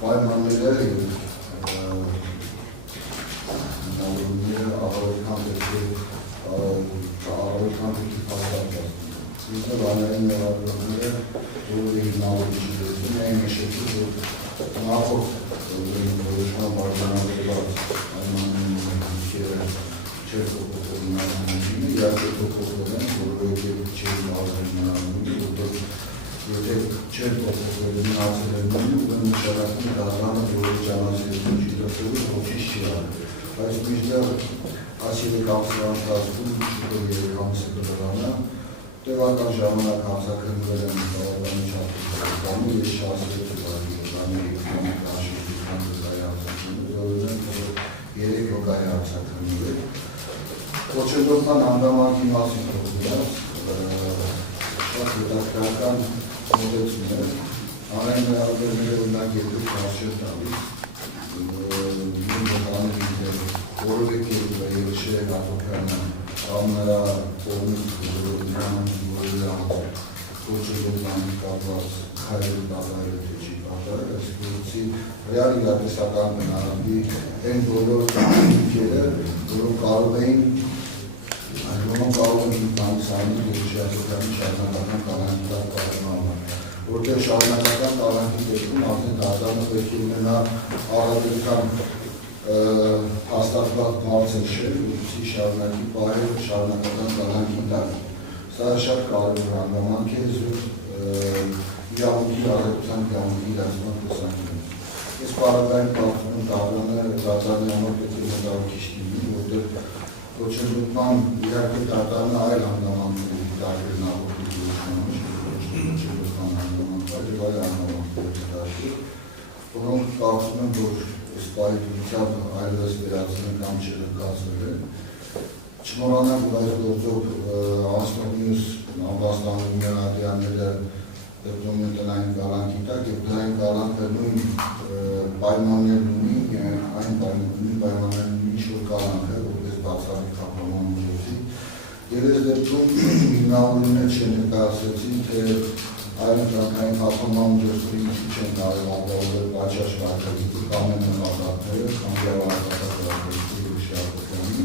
պայմանները աղավետքան պետքի պաստարկված։ Իզնով անային նեղավորները, որը հիմնավորիչ դեպքում էին նշեցի, որ նախորդ որոշման բարձրանալով պայմանները չէր փոխվել նրանցին, իհարկե փոխվել են, որովհետև չէր մարզել նրանցին, որտեղ եթե չէր փոխվել մնացել են նույնը, ուրեմն նշանակում է դառնալը, որը ճանաչելիություն չի դրսևորում, ոչինչ չի արել։ Բայց մինչդեռ այս 3 ամսվա ընթացքում շուտով 3 ամսը կլրանա, տևական ժամանակ հանձնարարվել են բավականին չափով, ես չասել եմ Կոչենդոտման հանդամանքի մասին պրոբիլած, շատ հետաքրական մոտեցում է, անային նրավերները ունակ երկու կաշեր տալիս, որովեք երկշե հատոքյանը կամ նրա կողմից կոչենդոտման կապված քայլը կատարել թե չի կատարել, այս գործի ռեալ իրատեսական բնարամբի են բոլոր ինքերը, որոնք կարող էին բանիսանի երկշայթոքյանի շարունակական կալանքի տակ պարենալման, որտեղ շարունակական կալանքի դեպքում արդեն դատարանը պետք է ունենա առավելական հաստատված բարձր շեր, որպեսզի շարունակի պահել շարունակական կալանքի տակ։ Սա շատ կարևոր հանգամանք է իրավունքի ազատության իրավունքի իրացման տեսանկյունից։ Ես պարագային կարծում եմ դատարանի համար պետք է մտահոգիչ լինի, որտեղ կոչենդոտման իհարկե դատարանը այլ հանգամանքների տարբեր նախորդի դուրսանում, կոչենդոտման հանգամանքներ եւ այլ հանգամանքների տարբեր, որոնք կարծում եմ, որ սպայի դուրսյալ այլևս վերացնել կամ չլկացվել են։ Չմոռանանք, որ այս գործով անցնող մյուս ամբաստանումներ ադյանները դեպքում են տնային կալանքի տակ եւ տնային կալանքը նույն պայմաններն ունի, այն պայմաններն ինչ-որ կալանք է, որպես բացառիկ կապրաման միջոցի։ Եվ այս դեպքում հիմնավորումներ չներկայացրեցին, թե այլ կյանքային կապրաման միջոցների ինչու չեն կարող ապահովել պատշաճ վարկագիծը կամ են նպատակները, կամ գավառակատար վարկագիծը երկշայթոքյանի։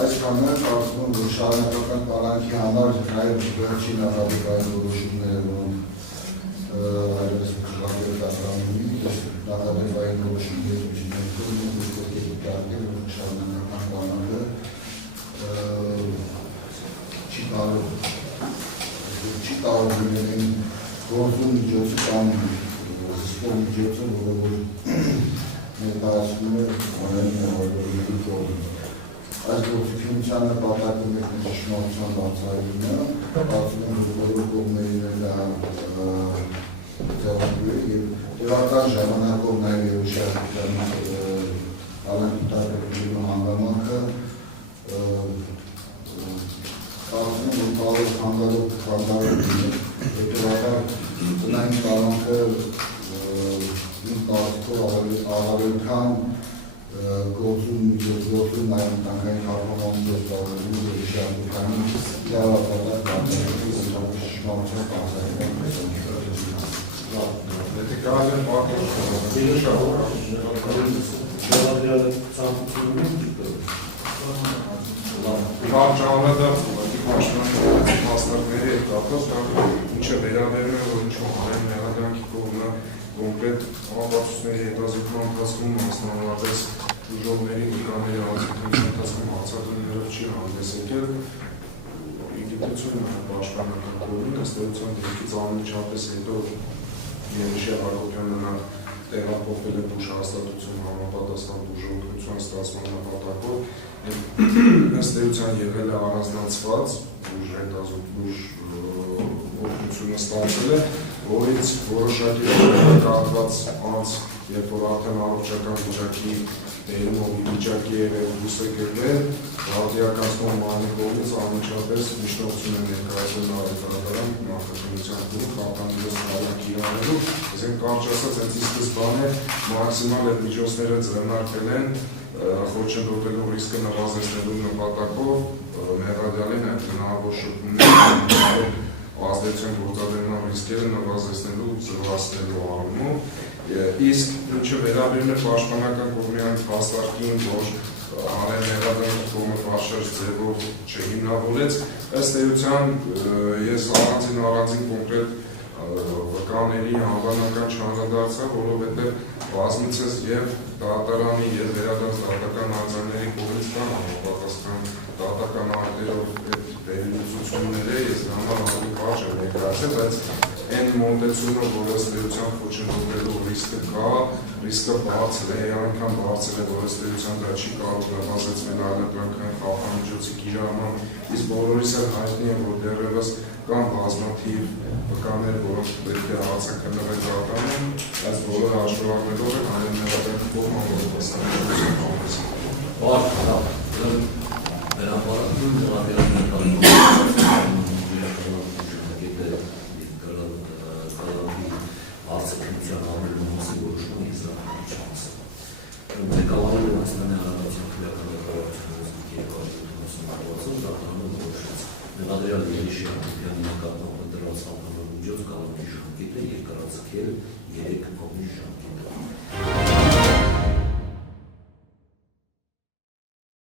Այս բանը կարծում եմ, որ շարունակական կալանքի համար նաև վերջին նախադեպային որոշումները, որոնք այլևս մշտական դատարանում ունի, նախադեպային որոշումների միջոցով պետք է դիտարկել, որ շարունակական կալանքը չի կարող լինել գործում միջոցը կամ զսպող միջոցը, որը ներկայացնում է անային նվարվերների կողմից։ Այս գործությունության նպատակը մեկն է ճշմարտության բացահայտումը, կարծում եմ, որ բոլոր կողմերին դա ձեռնարկվել է եւ տևական ժամանակով նաեւ երկշայթոքյանի կալանքի տարբերակելու հանգամանքը կարծում եմ, որ կարող խանգարող լինել, հետևաբար տնային կալանքը իմ կարծիքով առավել քան գործում նաև տանկային կարգավորման միջոց բավարարելու երկշայթոքյանի իրավապատակ բարձրացնելու շշմարության բացահայտման Եթե կարելի է Վարջանադը պաշտպանների մասնակների հետ կապված, ինչը վերաբերում է, որ ինչ-որ անային նեղադրանքի կողմը կոնկրետ ապացույցների հետազոտման ընթացքում մասնավորապես ուժողների նկարների հարցությունների ընթացքում հացադուներով չի հանդես եկել, իգիտություն պաշտպանական կողմին, ըստ էության դեպքից անմիջապես հետո Երիշե Հակոբյանը նա տեղափոխվել է բուժհաստատություն համապատասխան բուժօգնության ստացման նպատակով, ըստ էության եղել է առանձնացված բուժօգնությունը ստացել է, որից որոշակի կարգված անց, երբ որ արդեն առողջական վիճակի վիճակի դուրս է գրվել, ռադիակացնող մարմնի կողմից անմիջապես միջնորդություն է ներկայացել նավետարատարան նախաձեռնության կողմից խախտանելով կալանքի իրավունքները, այսինքն կարճ ասած հենց ի սկզբանե մաքսիմալ այդ միջոցները ձեռնարկվել են խոչընդոտելու ռիսկը նվազեցնելու նպատակով մեղադրանին այդ հնարավոր շփումներ ազդեցության գործադրման ռիսկերը նվազեցնելու ու զրկացնելու առումով, իսկ ինչը վերաբերում է պաշտպանական կողմի այն հաստատին, որ Արեն Մեղադյանը կողմը պաշար ձևով չհիմնավորեց, ըստ էության ես առանձին կոնկրետ վկաների անվանական չանդրադարձա, որովհետև բազմիցս եւ դատարանի եւ վերադարձ դատական արձանների կողմից կան համապատասխան դատական ակտերով վերլուծությունները, ես համար ավելի կարճ եմ ներկայացրել, բայց այն մոտեցումը, որ ըստ էության խոչընդոտելու ռիսկը կա, ռիսկը բարձր է, այնքան բարձր է, որ ըստ էության դա չի կարող նվազեցնել այլընտրանքային խաղամիջոցի կիրառման, իսկ բոլորիս էլ հայտնի է, որ դեռևս կան բազմաթիվ վկաներ, որոնք պետք է հարձակնվել դատարանում, այս բոլորը հաշվարկելով են Արեն Մեղադյանի կողմը համապատասխանատվության Միջոց կանոնի ժամկետը երկարացնել 3 ամիս ժամկետը։